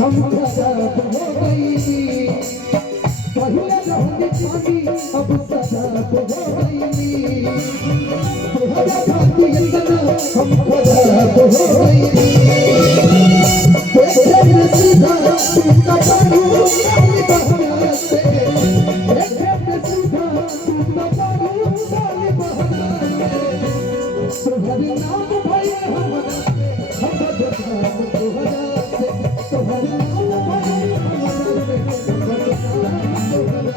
हम खराब हो गई पहले रहती पानी अब खराब हो गई तोहरा खाती इतना हम खराब हो गई देखने सीधा तुम का पारू डाली बहाना से देखने सीधा तुम का पारू डाली बहाना से तुम्हारे नाम भाई हमारा हम बदनाम तोहरा से तुम्हारे नाम भाई हमारा हम बदनाम तोहरा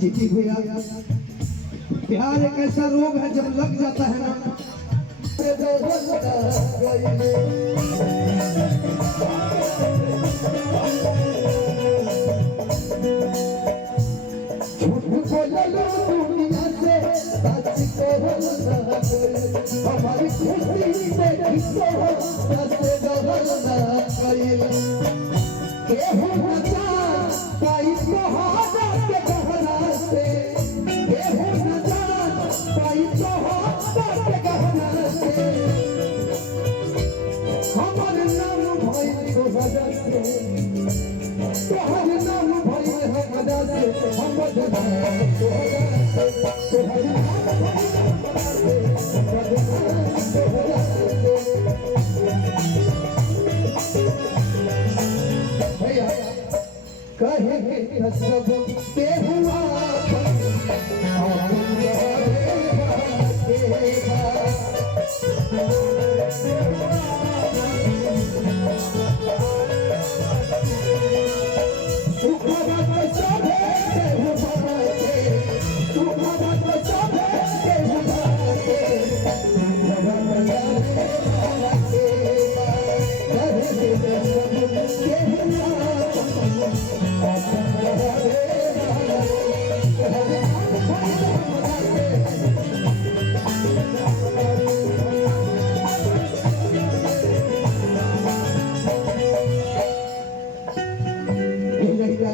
जीती भैया प्यार एक ऐसा रोग है जब लग जाता है ना हमारी खुशी हमारे नाम भाई तो वजह से तुम्हारे नाम भाई है वजह से हम बदनाम तो वजह से तुम्हारे नाम भाई है वजह से बदनाम तो वजह से भैया कहे सब के हुआ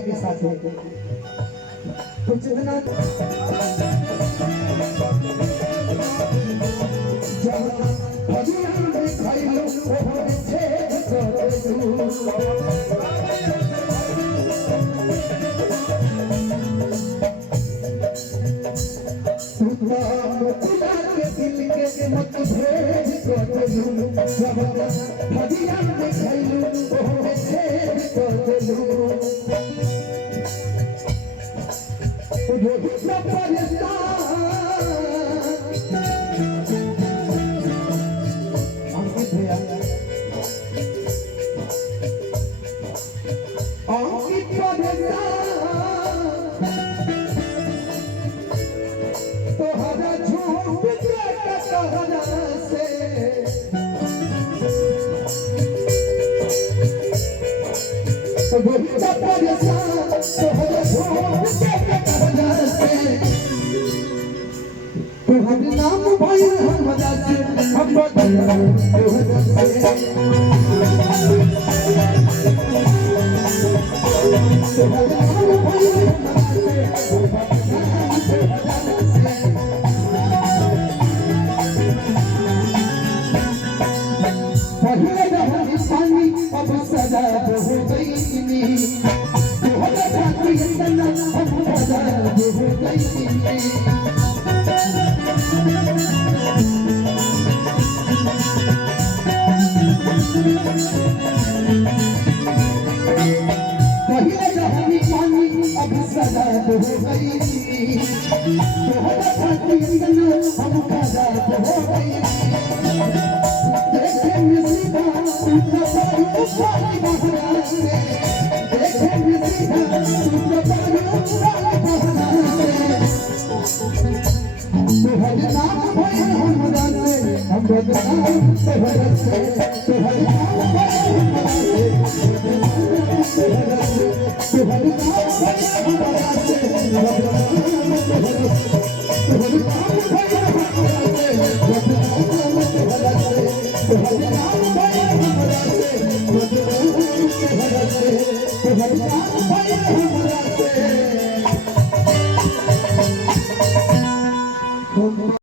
के साथ कुछ इतना नाम भाई हम वजह से हम बदनाम तो वजह से पहले पानी अब सजा हो गई पहले रहनी पानी अब सजाद हो गई तोहरा खातिर इतना हम खजाद हो गई देखे मिसीदा तू तो सारी बहरा से देखे मिसीदा तू तो सारी बहरा से तोहरा नाम होए हमरा से हम बदनाम तोहरा से तोहरा नाम होए हमरा से तोहरा नाम होए हमरा से